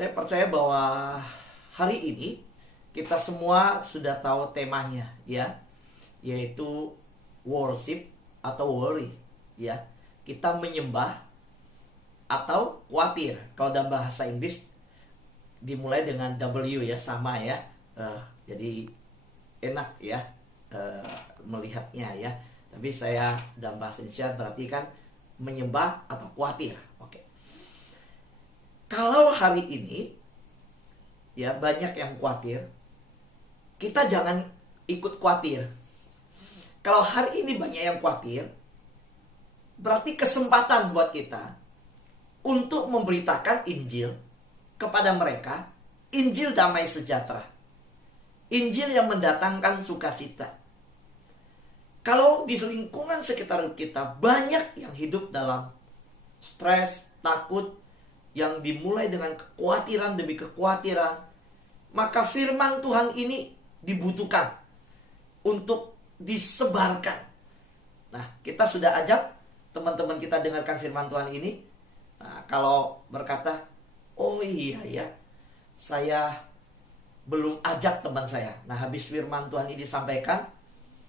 Saya percaya bahwa hari ini kita semua sudah tahu temanya, ya, yaitu worship atau worry, ya. Kita menyembah atau khawatir. Kalau dalam bahasa Inggris dimulai dengan W, ya, sama, ya. Jadi enak, ya, melihatnya, ya. Tapi saya dalam bahasa Indonesia berarti kan menyembah atau khawatir. Oke. Kalau hari ini, ya, banyak yang khawatir, kita jangan ikut khawatir. Kalau hari ini banyak yang khawatir, berarti kesempatan buat kita untuk memberitakan Injil kepada mereka, Injil damai sejahtera, Injil yang mendatangkan sukacita. Kalau di lingkungan sekitar kita banyak yang hidup dalam stres, takut, yang dimulai dengan kekhawatiran demi kekhawatiran, maka firman Tuhan ini dibutuhkan untuk disebarkan. Nah, kita sudah ajak teman-teman kita dengarkan firman Tuhan ini. Nah, kalau berkata, oh iya ya, saya belum ajak teman saya. Nah, habis firman Tuhan ini disampaikan,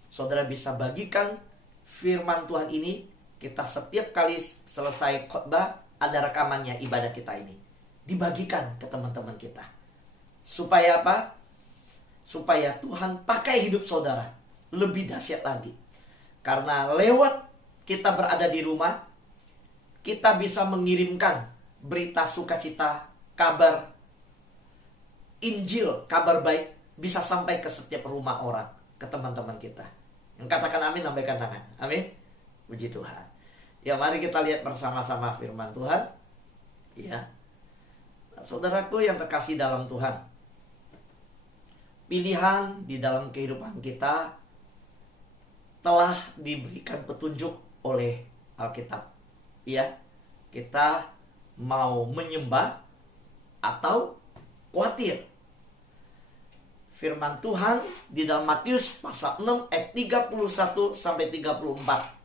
saudara bisa bagikan firman Tuhan ini. Kita setiap kali selesai khotbah, ada rekamannya ibadah kita ini. Dibagikan ke teman-teman kita. Supaya apa? Supaya Tuhan pakai hidup saudara lebih dahsyat lagi. Karena lewat kita berada di rumah, kita bisa mengirimkan berita sukacita, kabar Injil, kabar baik, bisa sampai ke setiap rumah orang, ke teman-teman kita. Yang katakan amin, lambaikan tangan. Amin. Puji Tuhan. Ya, mari kita lihat bersama-sama firman Tuhan. Ya. Nah, saudaraku yang terkasih dalam Tuhan, pilihan di dalam kehidupan kita telah diberikan petunjuk oleh Alkitab. Ya, kita mau menyembah atau khawatir. Firman Tuhan di dalam Matius pasal 6 ayat 31 sampai 34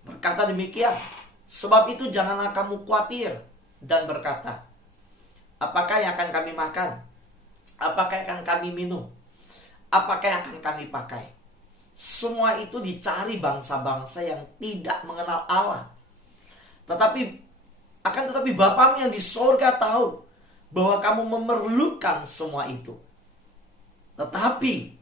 berkata demikian, sebab itu janganlah kamu khawatir dan berkata, apakah yang akan kami makan? Apakah yang akan kami minum? Apakah yang akan kami pakai? Semua itu dicari bangsa-bangsa yang tidak mengenal Allah. Tetapi Bapamu yang di sorga tahu bahwa kamu memerlukan semua itu. Tetapi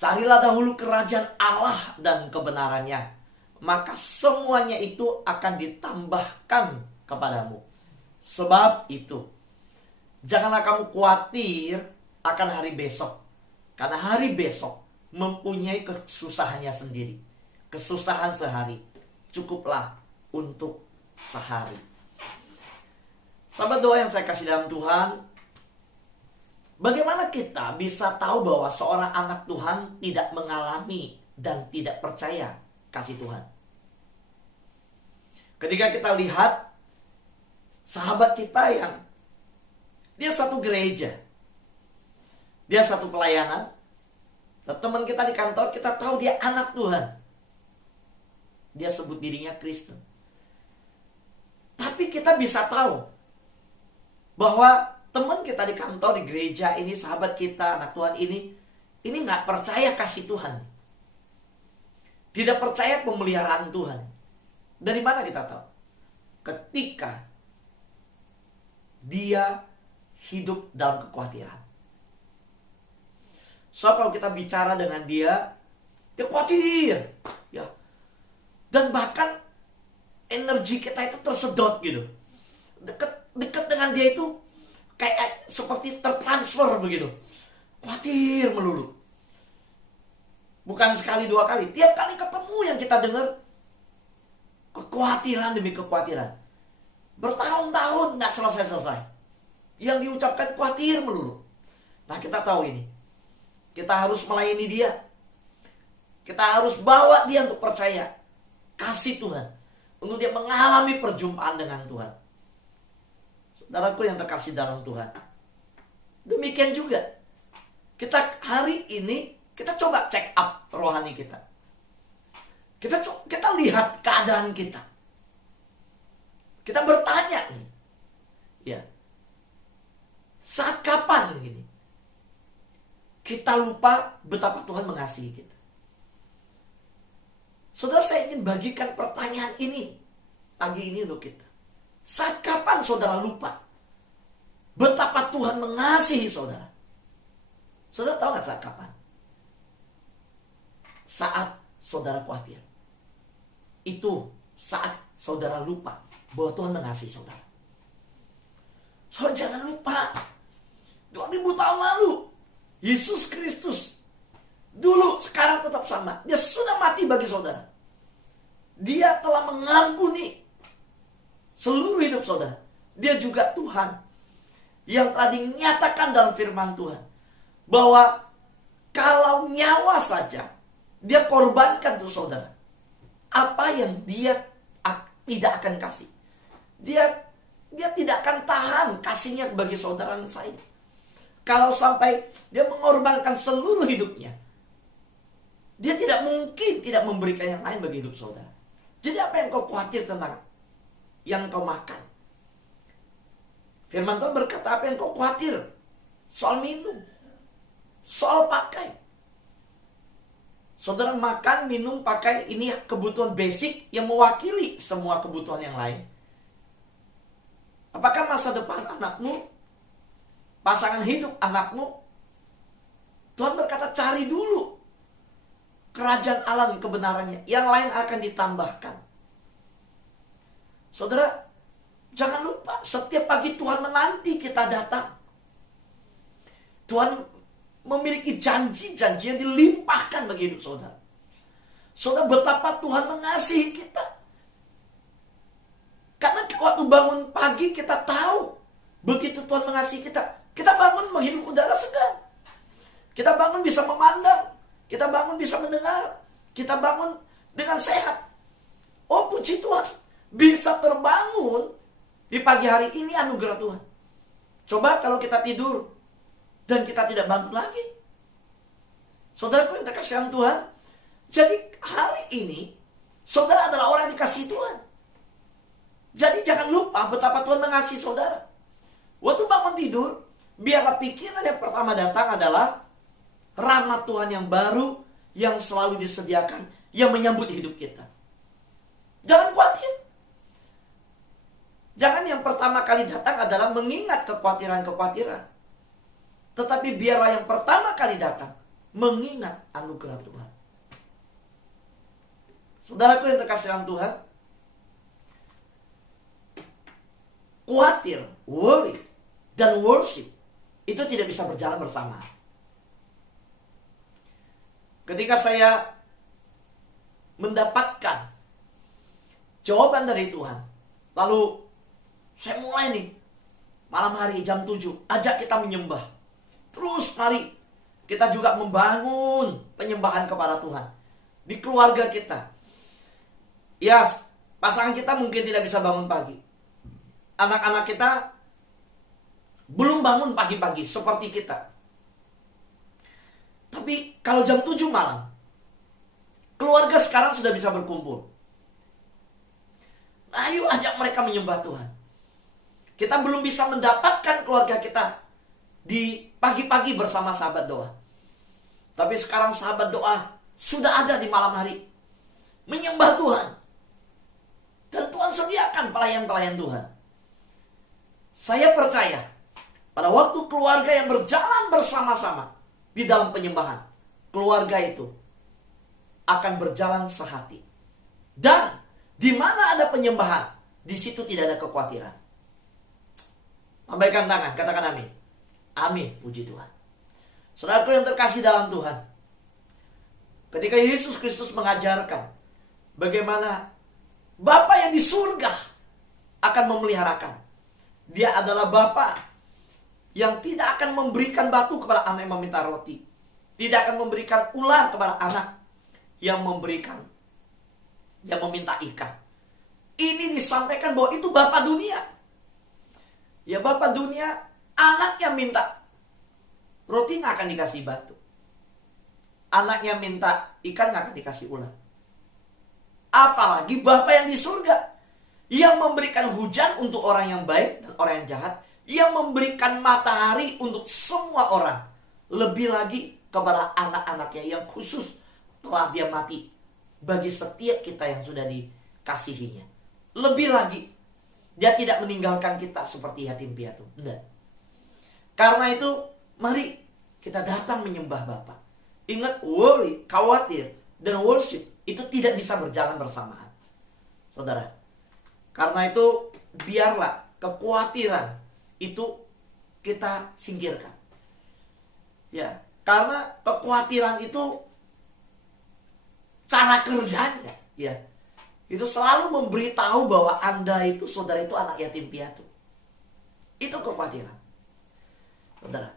carilah dahulu kerajaan Allah dan kebenarannya, maka semuanya itu akan ditambahkan kepadamu. Sebab itu, janganlah kamu khawatir akan hari besok, karena hari besok mempunyai kesusahannya sendiri. Kesusahan sehari cukuplah untuk sehari. Sahabat doa yang saya kasih dalam Tuhan, bagaimana kita bisa tahu bahwa seorang anak Tuhan tidak mengalami dan tidak percaya kasih Tuhan? Ketika kita lihat sahabat kita yang dia satu gereja, dia satu pelayanan, teman kita di kantor, kita tahu dia anak Tuhan, dia sebut dirinya Kristen. Tapi kita bisa tahu bahwa teman kita di kantor, di gereja ini, sahabat kita, anak Tuhan ini gak percaya kasih Tuhan, tidak percaya pemeliharaan Tuhan. Dari mana kita tahu? Ketika dia hidup dalam kekhawatiran. So, kalau kita bicara dengan dia khawatir, ya. Dan bahkan energi kita itu tersedot gitu. Dekat dengan dia itu kayak seperti tertransfer begitu. Khawatir melulu. Bukan sekali dua kali, tiap kali ketemu yang kita dengar kekhawatiran demi kekhawatiran. Bertahun-tahun gak selesai-selesai. Yang diucapkan khawatir melulu. Nah, kita tahu ini. Kita harus melayani dia. Kita harus bawa dia untuk percaya kasih Tuhan. Untuk dia mengalami perjumpaan dengan Tuhan. Saudaraku yang terkasih dalam Tuhan, demikian juga kita hari ini, kita coba check up rohani kita. Kita lihat keadaan kita. Kita bertanya nih, ya, kita lupa betapa Tuhan mengasihi kita. Saudara, saya ingin bagikan pertanyaan ini pagi ini untuk kita. Saat kapan saudara lupa betapa Tuhan mengasihi saudara? Saudara tahu nggak saat kapan? Saat saudara khawatir. Itu saat saudara lupa bahwa Tuhan mengasihi saudara. Saudara jangan lupa, 2000 tahun lalu Yesus Kristus dulu, sekarang tetap sama. Dia sudah mati bagi saudara. Dia telah mengampuni seluruh hidup saudara. Dia juga Tuhan yang telah dinyatakan dalam firman Tuhan bahwa kalau nyawa saja dia korbankan untuk saudara, apa yang dia tidak akan kasih? Dia tidak akan tahan kasihnya bagi saudara dan saya. Kalau sampai dia mengorbankan seluruh hidupnya, dia tidak mungkin tidak memberikan yang lain bagi hidup saudara. Jadi apa yang kau khawatir tentang yang kau makan? Firman Tuhan berkata, apa yang kau khawatir? Soal minum, soal pakai. Saudara, makan, minum, pakai, ini kebutuhan basic yang mewakili semua kebutuhan yang lain. Apakah masa depan anakmu, pasangan hidup anakmu, Tuhan berkata cari dulu kerajaan Allah dan kebenarannya, yang lain akan ditambahkan. Saudara, jangan lupa setiap pagi Tuhan menanti kita datang. Tuhan memiliki janji-janji yang dilimpahkan bagi hidup saudara. Saudara, betapa Tuhan mengasihi kita. Karena waktu bangun pagi kita tahu begitu Tuhan mengasihi kita. Kita bangun menghirup udara segar. Kita bangun bisa memandang. Kita bangun bisa mendengar. Kita bangun dengan sehat. Oh, puji Tuhan. Bisa terbangun di pagi hari ini anugerah Tuhan. Coba kalau kita tidur dan kita tidak bangun lagi. Saudaraku yang dikasihi Tuhan. Jadi hari ini saudara adalah orang yang dikasihi Tuhan. Jadi jangan lupa betapa Tuhan mengasihi saudara. Waktu bangun tidur, biarlah pikiran yang pertama datang adalah rahmat Tuhan yang baru, yang selalu disediakan, yang menyambut hidup kita. Jangan khawatir. Jangan yang pertama kali datang adalah mengingat kekhawatiran-kekhawatiran. Tetapi biarlah yang pertama kali datang mengingat anugerah Tuhan. Saudaraku yang terkasih dalam Tuhan, khawatir, worry, dan worship itu tidak bisa berjalan bersama. Ketika saya mendapatkan jawaban dari Tuhan, lalu saya mulai nih malam hari jam 7 ajak kita menyembah. Terus mari kita juga membangun penyembahan kepada Tuhan di keluarga kita. Ya, pasangan kita mungkin tidak bisa bangun pagi. Anak-anak kita belum bangun pagi-pagi seperti kita. Tapi kalau jam 7 malam, keluarga sekarang sudah bisa berkumpul. Ayo ajak mereka menyembah Tuhan. Kita belum bisa mendapatkan keluarga kita di pagi-pagi bersama sahabat doa. Tapi sekarang sahabat doa sudah ada di malam hari. Menyembah Tuhan. Dan Tuhan sediakan pelayan-pelayan Tuhan. Saya percaya pada waktu keluarga yang berjalan bersama-sama di dalam penyembahan, keluarga itu akan berjalan sehati. Dan di mana ada penyembahan, di situ tidak ada kekhawatiran. Lambaikan tangan, katakan amin. Amin, puji Tuhan. Saudaraku yang terkasih dalam Tuhan, ketika Yesus Kristus mengajarkan bagaimana Bapa yang di surga akan memeliharakan, Dia adalah Bapa yang tidak akan memberikan batu kepada anak yang meminta roti, tidak akan memberikan ular kepada anak yang meminta ikan. Ini disampaikan bahwa itu Bapa dunia. Ya, Bapa dunia, anak yang minta roti nggak akan dikasih batu. Anak yang minta ikan nggak akan dikasih ular. Apalagi Bapa yang di surga, yang memberikan hujan untuk orang yang baik dan orang yang jahat, yang memberikan matahari untuk semua orang. Lebih lagi, kepada anak-anaknya yang khusus telah dia mati bagi setiap kita yang sudah dikasihinya. Lebih lagi, dia tidak meninggalkan kita seperti yatim piatu. Enggak. Karena itu, mari kita datang menyembah Bapa. Ingat, worry, khawatir, dan worship itu tidak bisa berjalan bersamaan. Saudara, karena itu biarlah kekhawatiran itu kita singkirkan. Ya, karena kekhawatiran itu cara kerjanya, ya, itu selalu memberitahu bahwa Anda itu, saudara itu anak yatim piatu. Itu kekhawatiran. Saudara,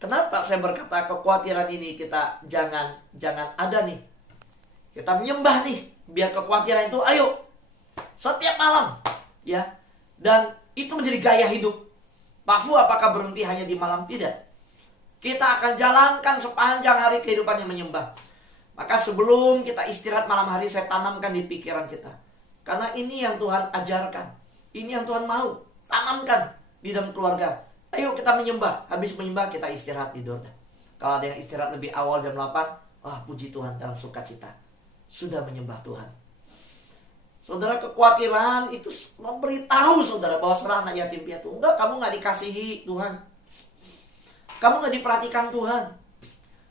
kenapa saya berkata kekhawatiran ini kita jangan ada nih. Kita menyembah nih, biar kekhawatiran itu ayo setiap malam, ya. Dan itu menjadi gaya hidup. Pak Fu apakah berhenti hanya di malam? Tidak. Kita akan jalankan sepanjang hari kehidupannya menyembah. Maka sebelum kita istirahat malam hari, saya tanamkan di pikiran kita. Karena ini yang Tuhan ajarkan. Ini yang Tuhan mau. Tanamkan di dalam keluarga. Ayo kita menyembah. Habis menyembah kita istirahat tidur. Kalau ada yang istirahat lebih awal jam 8, wah puji Tuhan dalam sukacita. Sudah menyembah Tuhan. Saudara, kekhawatiran itu memberitahu saudara bahwa saudara anak yatim piatu. Enggak, kamu gak dikasihi Tuhan. Kamu gak diperhatikan Tuhan.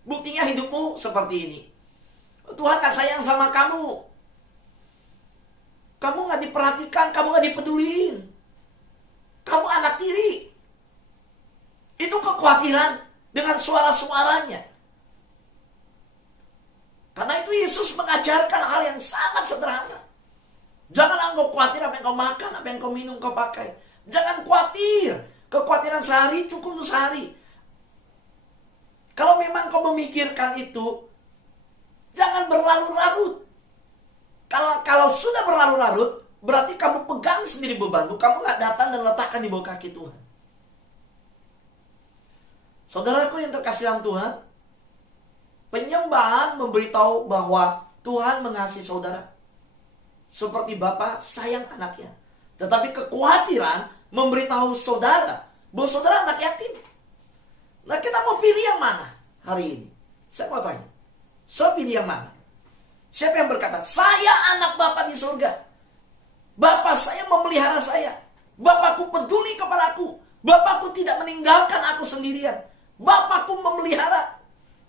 Buktinya hidupmu seperti ini. Tuhan gak sayang sama kamu. Kamu gak diperhatikan, kamu gak dipeduliin. Kamu anak tiri. Itu kekhawatiran dengan suara-suaranya. Karena itu Yesus mengajarkan hal yang sangat sederhana. Jangan engkau khawatir apa yang kau makan, apa yang kau minum, kau pakai. Jangan khawatir. Kekhawatiran sehari cukup untuk sehari. Kalau memang kau memikirkan itu, jangan berlarut-larut. Kalau sudah berlarut-larut, berarti kamu pegang sendiri bebanmu. Kamu gak datang dan letakkan di bawah kaki Tuhan. Saudaraku yang terkasih dalam Tuhan, penyembahan memberitahu bahwa Tuhan mengasihi saudara. Seperti Bapa sayang anaknya. Tetapi kekhawatiran memberitahu saudara bahwa saudara anak yatim. Nah, kita mau pilih yang mana hari ini? Saya mau tanya. Saya pilih yang mana? Siapa yang berkata, saya anak Bapa di surga. Bapa saya memelihara saya. Bapakku peduli kepadaku. Bapakku tidak meninggalkan aku sendirian. Bapakku memelihara.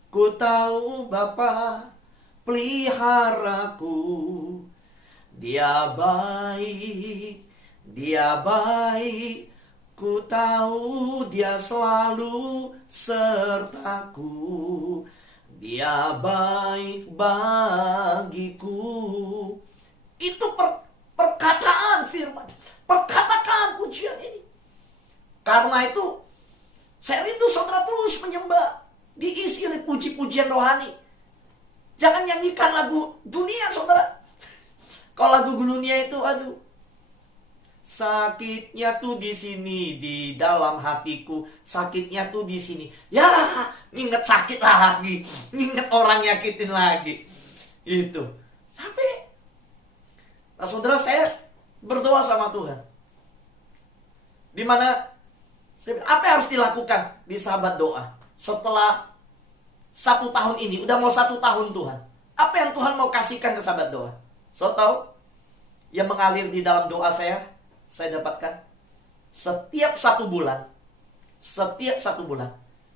Ku tahu Bapa peliharaku. Dia baik, dia baik, ku tahu dia selalu sertaku. Dia baik bagiku. Itu perkataan firman. Perkataan pujian ini. Karena itu, saya rindu saudara terus menyembah. Diisi oleh puji-pujian rohani. Jangan nyanyikan lagu dunia saudara. Kalau lagu dunia itu, aduh, sakitnya tuh di sini, di dalam hatiku, sakitnya tuh di sini. Ya, nginget sakit lagi, nginget orang nyakitin lagi. Itu. Sampai. Nah, saudara, saya berdoa sama Tuhan. Dimana, apa yang harus dilakukan di sahabat doa? Setelah 1 tahun ini, udah mau 1 tahun Tuhan. Apa yang Tuhan mau kasihkan ke sahabat doa? So tahu yang mengalir di dalam doa saya dapatkan setiap 1 bulan,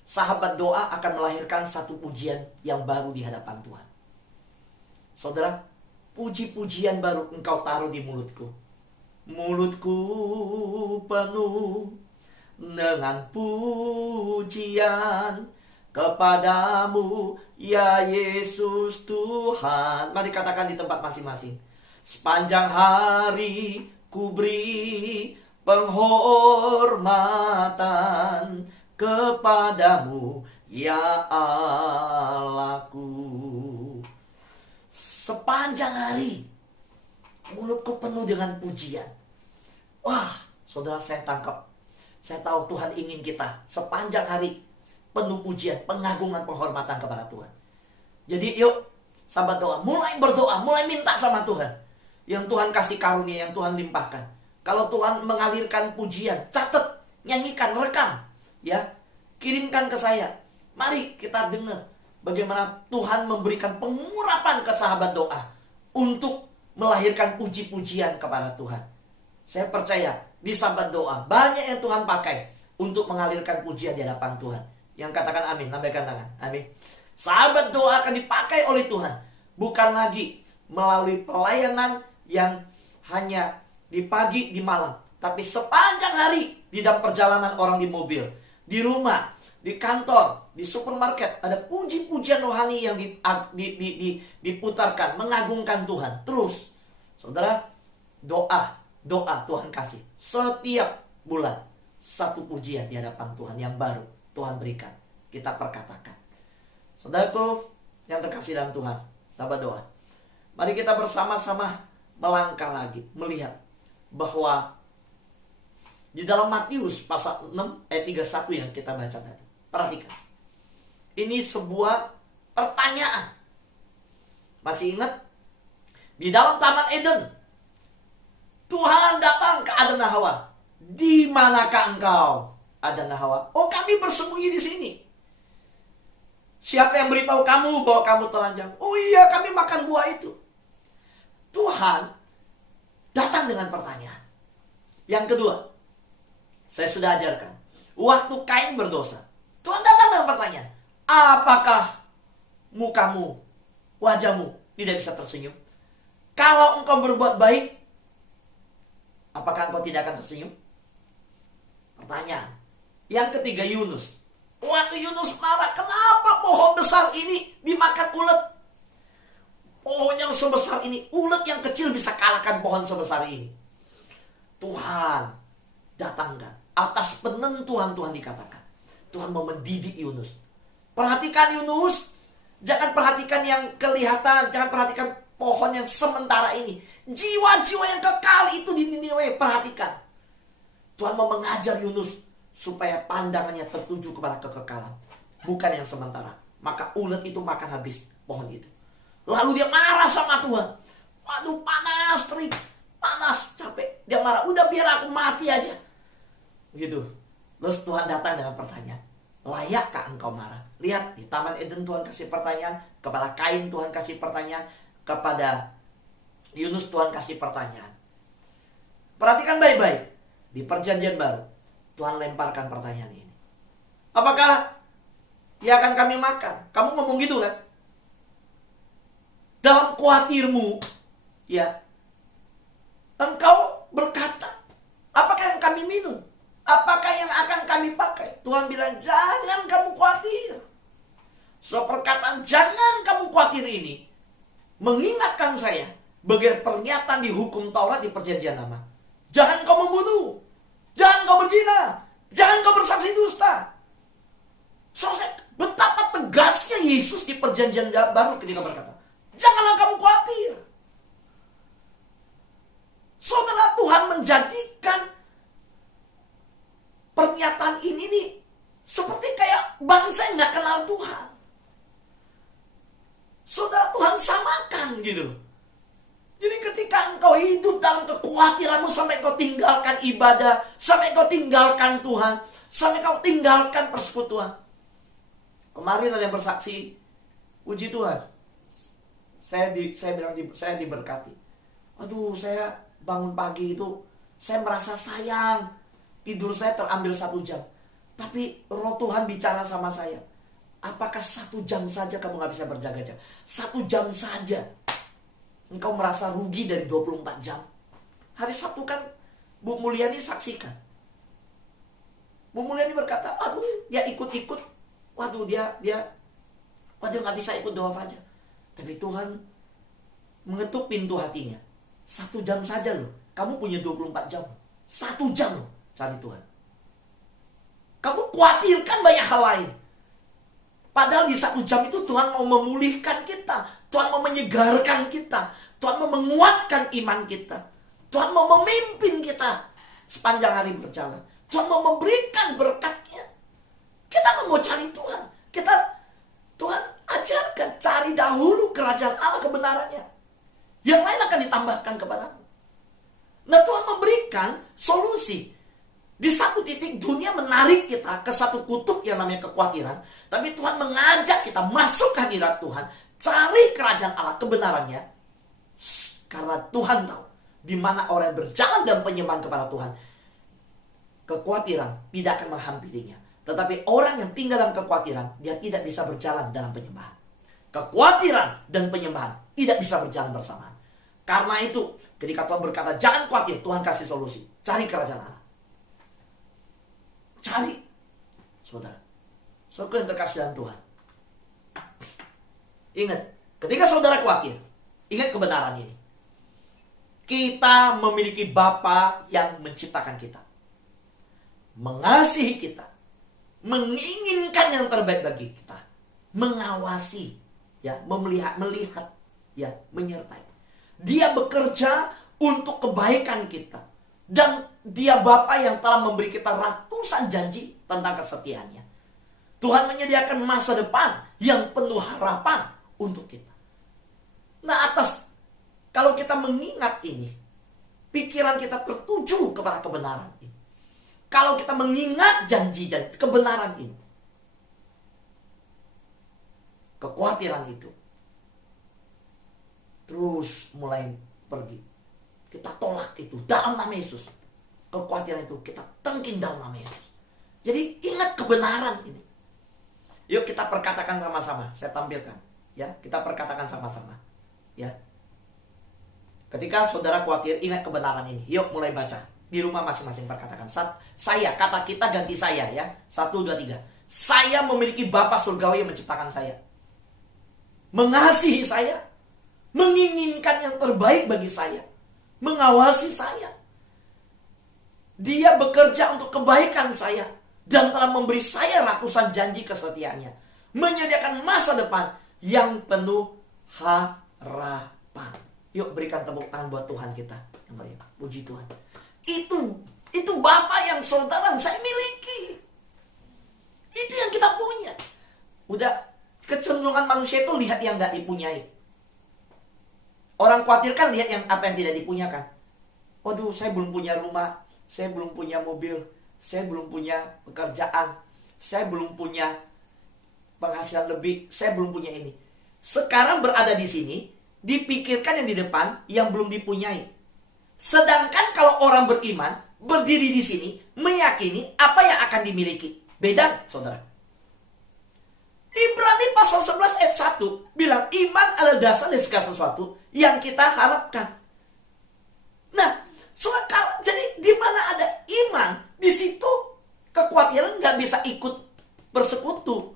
sahabat doa akan melahirkan 1 pujian yang baru di hadapan Tuhan. Saudara, puji-pujian baru engkau taruh di mulutku. Mulutku penuh dengan pujian kepadamu, ya Yesus Tuhan. Mari katakan di tempat masing-masing. Sepanjang hari ku beri penghormatan kepadamu, ya Allahku. Sepanjang hari mulutku penuh dengan pujian. Wah, saudara, saya tangkap. Saya tahu Tuhan ingin kita sepanjang hari penuh pujian, pengagungan, penghormatan kepada Tuhan. Jadi yuk, sahabat doa, mulai berdoa, mulai minta sama Tuhan. Yang Tuhan kasih karunia, yang Tuhan limpahkan. Kalau Tuhan mengalirkan pujian, catat, nyanyikan, rekam. Ya, kirimkan ke saya. Mari kita dengar bagaimana Tuhan memberikan pengurapan ke sahabat doa untuk melahirkan puji-pujian kepada Tuhan. Saya percaya di sahabat doa banyak yang Tuhan pakai untuk mengalirkan pujian di hadapan Tuhan. Yang katakan amin, lambaikan tangan. Amin. Sahabat doa akan dipakai oleh Tuhan, bukan lagi melalui pelayanan yang hanya di pagi, di malam, tapi sepanjang hari di dalam perjalanan orang di mobil, di rumah, di kantor, di supermarket, ada puji-pujian rohani yang diputarkan, mengagungkan Tuhan. Terus, saudara, doa Tuhan kasih. Setiap bulan, satu pujian di hadapan Tuhan yang baru Tuhan berikan. Kita perkatakan. Saudaraku yang terkasih dalam Tuhan, sahabat doa, mari kita bersama-sama melangkah lagi, melihat bahwa di dalam Matius pasal 6 ayat 31 yang kita baca tadi. Perhatikan. Ini sebuah pertanyaan. Masih ingat? Di dalam Taman Eden, Tuhan datang ke Adam dan Hawa. Di manakah engkau, Adam dan Hawa? Oh, kami bersembunyi di sini. Siapa yang beritahu kamu bahwa kamu telanjang? Oh iya, kami makan buah itu. Tuhan datang dengan pertanyaan. Yang kedua, saya sudah ajarkan. Waktu Kain berdosa, Tuhan datang dengan pertanyaan. Apakah mukamu, wajahmu tidak bisa tersenyum? Kalau engkau berbuat baik, apakah engkau tidak akan tersenyum? Pertanyaan. Yang ketiga, Yunus. Waktu Yunus marah, kenapa pohon besar ini dimakan ulet? Pohon yang sebesar ini, ulet yang kecil bisa kalahkan pohon sebesar ini. Tuhan datangkan. Atas penentuan Tuhan dikatakan. Tuhan mau mendidik Yunus. Perhatikan Yunus. Jangan perhatikan yang kelihatan. Jangan perhatikan pohon yang sementara ini. Jiwa-jiwa yang kekal itu di Niniwe. Perhatikan. Tuhan mau mengajar Yunus supaya pandangannya tertuju kepada kekekalan, bukan yang sementara. Maka ulet itu makan habis pohon itu. Lalu dia marah sama Tuhan. Waduh, panas, terik, panas, capek. Dia marah, udah biar aku mati aja. Gitu. Terus Tuhan datang dengan pertanyaan, layakkah engkau marah? Lihat, di Taman Eden Tuhan kasih pertanyaan, kepada Kain Tuhan kasih pertanyaan, kepada Yunus Tuhan kasih pertanyaan. Perhatikan baik-baik. Di perjanjian baru Tuhan lemparkan pertanyaan ini. Apakah dia akan kami makan? Kamu ngomong gitu kan? Dalam khawatirmu, ya, engkau berkata, apakah yang kami minum? Apakah yang akan kami pakai? Tuhan bilang, jangan kamu khawatir. So, perkataan jangan kamu khawatir ini mengingatkan saya bagian pernyataan di hukum Taurat di perjanjian lama. Jangan kau membunuh. Jangan kau berzina. Jangan kau bersaksi dusta. So, betapa tegasnya Yesus di perjanjian baru ketika berkata, janganlah kamu khawatir. Saudara, Tuhan menjadikan pernyataan ini nih seperti kayak bangsa yang gak kenal Tuhan. Saudara, Tuhan samakan gitu. Jadi ketika engkau hidup dalam kekhawatiranmu sampai kau tinggalkan ibadah, sampai kau tinggalkan Tuhan, sampai kau tinggalkan persekutuan. Kemarin ada yang bersaksi, puji Tuhan, saya diberkati. Aduh, saya bangun pagi itu, saya merasa sayang, tidur saya terambil 1 jam. Tapi roh Tuhan bicara sama saya, apakah 1 jam saja kamu gak bisa berjaga-jaga? 1 jam saja. Engkau merasa rugi dari 24 jam. Hari Sabtu kan Bu Mulyani saksikan. Bu Mulyani berkata, aduh dia ikut-ikut. Waduh dia gak bisa ikut doa fajar. Tapi Tuhan mengetuk pintu hatinya. 1 jam saja loh. Kamu punya 24 jam. 1 jam loh cari Tuhan. Kamu khawatirkan banyak hal lain. Padahal di 1 jam itu Tuhan mau memulihkan kita. Tuhan mau menyegarkan kita. Tuhan mau menguatkan iman kita. Tuhan mau memimpin kita sepanjang hari berjalan. Tuhan mau memberikan berkatnya. Kita mau cari Tuhan. Tuhan ajarkan, cari dahulu kerajaan Allah, kebenarannya. Yang lain akan ditambahkan kepadamu. Nah, Tuhan memberikan solusi. Di 1 titik dunia menarik kita ke satu kutub yang namanya kekhawatiran. Tapi Tuhan mengajak kita masuk ke hadirat Tuhan. Cari kerajaan Allah, kebenarannya. Karena Tuhan tahu di mana orang yang berjalan dalam penyembahan kepada Tuhan, kekhawatiran tidak akan menghampirinya. Tetapi orang yang tinggal dalam kekhawatiran, dia tidak bisa berjalan dalam penyembahan. Kekhawatiran dan penyembahan tidak bisa berjalan bersamaan. Karena itu, ketika Tuhan berkata, jangan khawatir, Tuhan kasih solusi. Cari kerajaan Allah. Cari. Saudara. Saudara yang terkasih dalam Tuhan. Ingat, ketika saudara khawatir, ingat kebenaran ini. Kita memiliki Bapa yang menciptakan kita. Mengasihi kita. Menginginkan yang terbaik bagi kita. Mengawasi. Ya, melihat. Ya, menyertai. Dia bekerja untuk kebaikan kita. Dan dia Bapa yang telah memberi kita ratusan janji tentang kesetiaannya. Tuhan menyediakan masa depan yang penuh harapan untuk kita. Nah, kalau kita mengingat ini, pikiran kita tertuju kepada kebenaran ini. Kalau kita mengingat janji-janji kebenaran ini, kekhawatiran itu terus mulai pergi. Kita tolak itu dalam nama Yesus. Kekhawatiran itu kita tengking dalam nama Yesus. Jadi ingat kebenaran ini. Yuk kita perkatakan sama-sama. Saya tampilkan. Ya, kita perkatakan sama-sama. Ya. Ketika saudara khawatir, ingat kebenaran ini. Yuk mulai baca. Di rumah masing-masing perkatakan. Saya, kata kita ganti saya ya. 1, 2, 3. Saya memiliki Bapa surgawi yang menciptakan saya. Mengasihi saya. Menginginkan yang terbaik bagi saya. Mengawasi saya. Dia bekerja untuk kebaikan saya. Dan telah memberi saya ratusan janji kesetiaannya. Menyediakan masa depan yang penuh harapan. Yuk berikan tepuk tangan buat Tuhan kita. Puji Tuhan. Itu Bapa yang saudara saya miliki. Itu yang kita punya. Udah, kecenderungan manusia itu lihat yang gak dipunyai. Orang khawatir kan lihat yang apa yang tidak dipunyakan. Waduh, saya belum punya rumah, saya belum punya mobil, saya belum punya pekerjaan, saya belum punya penghasilan lebih, saya belum punya ini. Sekarang berada di sini, dipikirkan yang di depan yang belum dipunyai. Sedangkan kalau orang beriman berdiri di sini meyakini apa yang akan dimiliki. Beda, saudara. Ibrani pasal 11 ayat 1 bilang iman adalah dasar dari segala sesuatu yang kita harapkan. Nah, jadi di mana ada iman, di situ kekhawatiran nggak bisa ikut bersekutu.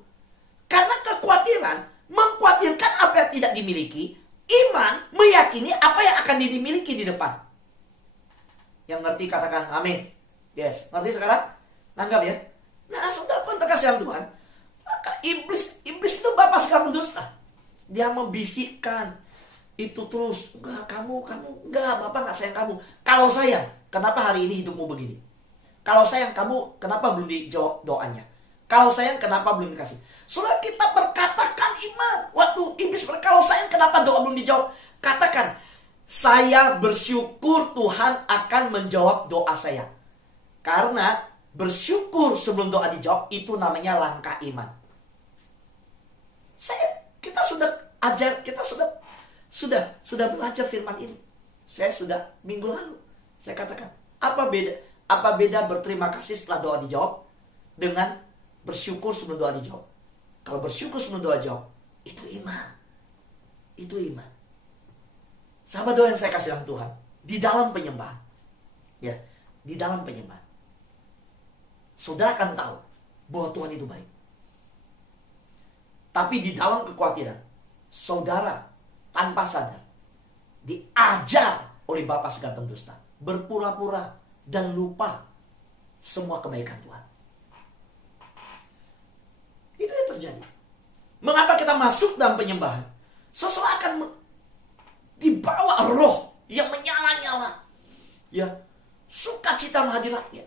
Karena kekhawatiran mengkhawatirkan apa yang tidak dimiliki, iman meyakini apa yang akan dimiliki di depan. Yang ngerti katakan amin. Yes, ngerti sekarang? Nanggap ya. Nah, saudara pun terkasih dalam Tuhan. Maka iblis itu bapa segala pendusta. Dia membisikkan itu terus. Enggak, kamu enggak, Bapak enggak sayang kamu. Kalau sayang, kenapa hari ini hidupmu begini? Kalau sayang kamu, kenapa belum dijawab doanya? Kalau sayang, kenapa belum dikasih? Saudara, kita berkatakan iman. Waktu iblis kalau sayang, kenapa doa belum dijawab? Katakan, saya bersyukur Tuhan akan menjawab doa saya. Karena bersyukur sebelum doa dijawab itu namanya langkah iman. Kita sudah belajar firman ini. Saya sudah minggu lalu saya katakan, apa beda berterima kasih setelah doa dijawab dengan bersyukur sebelum doa dijawab? Kalau bersyukur sebelum doa dijawab, itu iman. Itu iman. Sahabat doa yang saya kasih dalam Tuhan, di dalam penyembahan. Ya, di dalam penyembahan. Saudara akan tahu bahwa Tuhan itu baik. Tapi di dalam kekhawatiran, saudara tanpa sadar diajar oleh Bapa segala pendusta, berpura-pura dan lupa semua kebaikan Tuhan. Itu yang terjadi. Mengapa kita masuk dalam penyembahan? Seseorang akan dibawa roh yang menyala-nyala. Ya, sukacita menghadiratnya.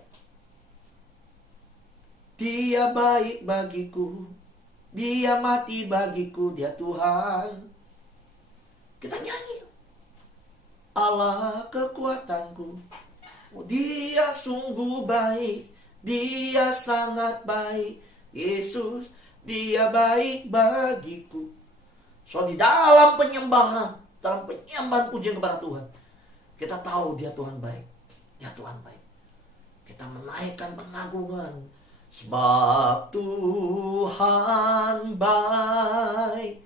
Dia baik bagiku. Dia mati bagiku, dia Tuhan. Kita nyanyi. Allah kekuatanku. Dia sungguh baik. Dia sangat baik. Yesus, dia baik bagiku. So di dalam penyembahan, dalam penyembahan pujian kepada Tuhan, kita tahu dia Tuhan baik. Dia Tuhan baik. Kita menaikkan pengagungan. Sebab Tuhan baik,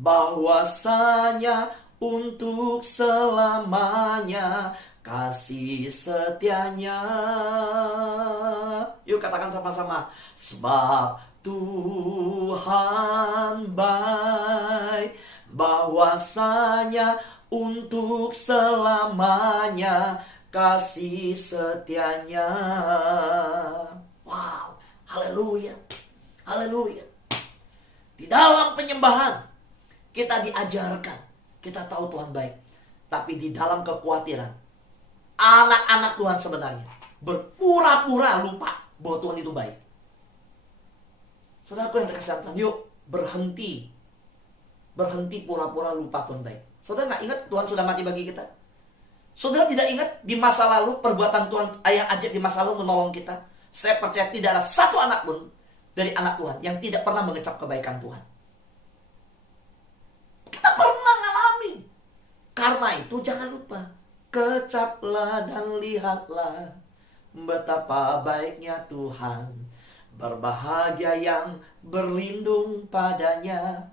bahwasanya untuk selamanya kasih setianya. Yuk katakan sama-sama. Sebab Tuhan baik, bahwasanya untuk selamanya kasih setianya. Wow, haleluya, haleluya. Di dalam penyembahan kita diajarkan, kita tahu Tuhan baik. Tapi di dalam kekhawatiran, anak-anak Tuhan sebenarnya berpura-pura lupa bahwa Tuhan itu baik. Saudaraku yang terkasih Tuhan, yuk berhenti pura-pura lupa Tuhan baik. Saudara gak ingat Tuhan sudah mati bagi kita? Saudara tidak ingat di masa lalu perbuatan Tuhan yang ajaib di masa lalu menolong kita? Saya percaya tidak ada satu anak pun dari anak Tuhan yang tidak pernah mengecap kebaikan Tuhan. Kita pernah ngalamin. Karena itu jangan lupa, kecaplah dan lihatlah betapa baiknya Tuhan. Berbahagia yang berlindung padanya.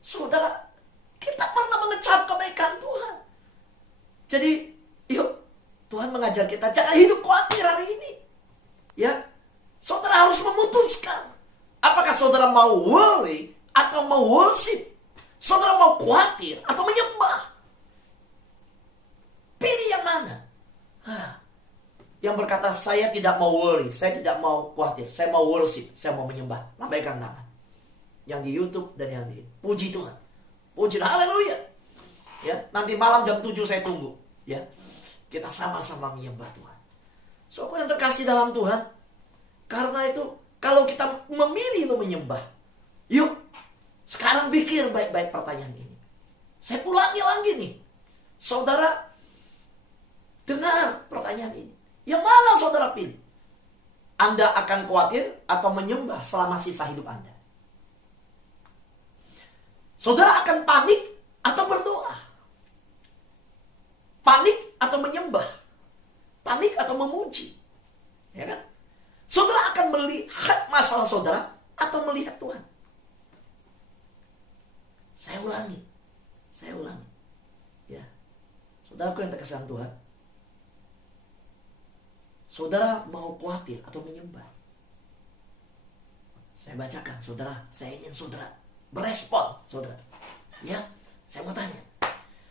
Saudara, kita pernah mengecap kebaikan Tuhan. Jadi, yuk, Tuhan mengajar kita jangan hidup khawatir hari ini. Ya, saudara harus memutuskan. Apakah saudara mau worry atau mau worship? Saudara mau khawatir atau menyembah? Pilih yang mana? Yang berkata saya tidak mau worry, saya tidak mau khawatir, saya mau worship, saya mau menyembah. Lambaikan tangan. Yang di YouTube dan yang di puji Tuhan. Puji, haleluya. Ya, nanti malam jam 7 saya tunggu, ya. Kita sama-sama menyembah Tuhan. So, aku yang terkasih dalam Tuhan, karena itu kalau kita memilih untuk menyembah, yuk sekarang pikir baik-baik pertanyaan ini. Saya ulangi lagi nih. Saudara dengar pertanyaan ini. Yang mana saudara pilih? Anda akan khawatir atau menyembah selama sisa hidup Anda? Saudara akan panik atau berdoa? Panik atau menyembah? Panik atau memuji? Ya kan? Saudara akan melihat masalah saudara atau melihat Tuhan? Saya ulangi. Ya. Saudaraku yang terkasih Tuhan, saudara mau khawatir atau menyembah? Saya bacakan, saudara. Saya ingin saudara berespon, saudara. Ya, saya mau tanya.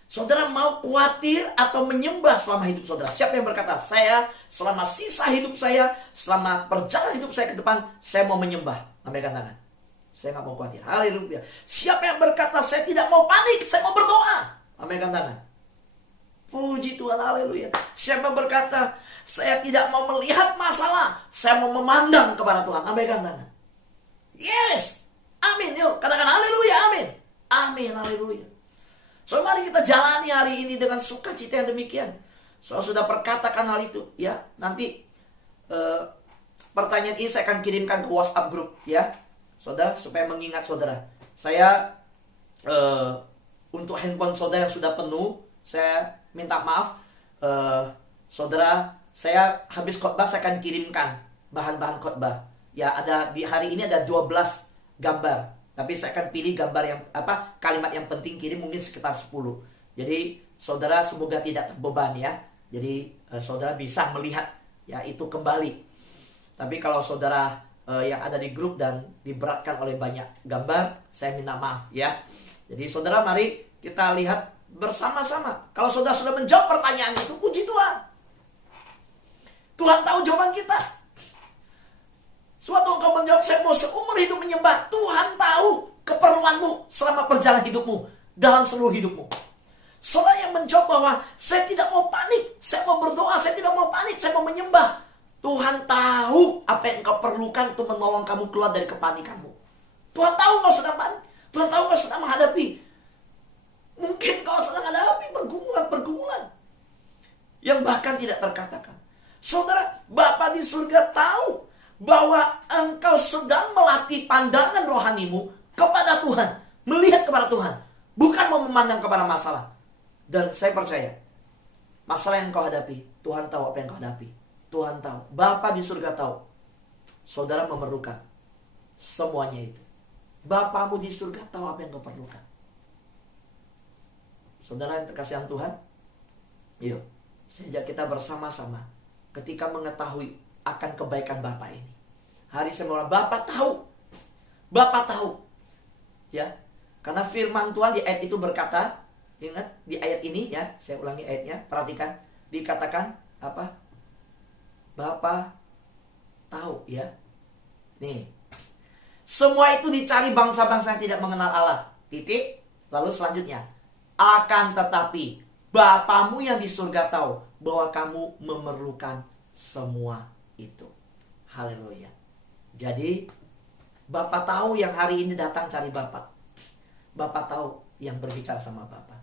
Saudara mau khawatir atau menyembah selama hidup saudara? Siapa yang berkata, saya selama sisa hidup saya, selama perjalanan hidup saya ke depan, saya mau menyembah? Lambaikan tangan. Saya gak mau khawatir. Haleluya. Siapa yang berkata, saya tidak mau panik, saya mau berdoa? Lambaikan tangan. Puji Tuhan, haleluya. Siapa yang berkata, saya tidak mau melihat masalah, saya mau memandang kepada Tuhan? Lambaikan tangan. Yes. Amin. Yuk, katakan haleluya, amin. Amin, haleluya. So, mari kita jalani hari ini dengan sukacita yang demikian. So, sudah perkatakan hal itu, ya. Nanti pertanyaan ini saya akan kirimkan ke WhatsApp grup, ya, saudara, supaya mengingat saudara. Saya untuk handphone saudara yang sudah penuh, saya minta maaf, saudara. Saya habis khotbah saya akan kirimkan bahan-bahan khotbah. Ya, ada di hari ini ada 12 gambar. Tapi saya akan pilih gambar yang kalimat yang penting kirim mungkin sekitar 10. Jadi saudara semoga tidak terbeban, ya. Jadi saudara bisa melihat, ya, itu kembali. Tapi kalau saudara yang ada di grup dan diberatkan oleh banyak gambar, saya minta maaf, ya. Jadi saudara mari kita lihat bersama-sama. Kalau saudara sudah menjawab pertanyaan itu, puji Tuhan. Tuhan tahu jawaban kita. Suatu engkau menjawab, saya mau seumur hidup menyembah. Tuhan tahu keperluanmu selama perjalanan hidupmu, dalam seluruh hidupmu. Saudara yang menjawab bahwa saya tidak mau panik, saya mau berdoa, saya tidak mau panik, saya mau menyembah. Tuhan tahu apa yang engkau perlukan untuk menolong kamu keluar dari kepanikanmu. Tuhan tahu engkau sedang panik. Tuhan tahu engkau sedang menghadapi. Mungkin engkau sedang menghadapi pergumulan-pergumulan yang bahkan tidak terkatakan. Saudara, Bapa di surga tahu bahwa engkau sedang melatih pandangan rohanimu kepada Tuhan, melihat kepada Tuhan, bukan mau memandang kepada masalah. Dan saya percaya, masalah yang kau hadapi, Tuhan tahu apa yang kau hadapi. Tuhan tahu, Bapa di surga tahu. Saudara memerlukan semuanya itu. Bapamu di surga tahu apa yang kau perlukan. Saudara yang terkasihan Tuhan, yuk, sejak kita bersama-sama ketika mengetahui akan kebaikan Bapa ini. Hari semula Bapa tahu. Bapa tahu. Ya. Karena firman Tuhan di ayat itu berkata, ingat di ayat ini ya, saya ulangi ayatnya, perhatikan, dikatakan apa? Bapa tahu ya. Nih. Semua itu dicari bangsa-bangsa yang tidak mengenal Allah. Titik. Lalu selanjutnya, akan tetapi Bapamu yang di surga tahu bahwa kamu memerlukan semua itu. Haleluya. Jadi Bapa tahu yang hari ini datang cari Bapa. Bapa tahu yang berbicara sama Bapa.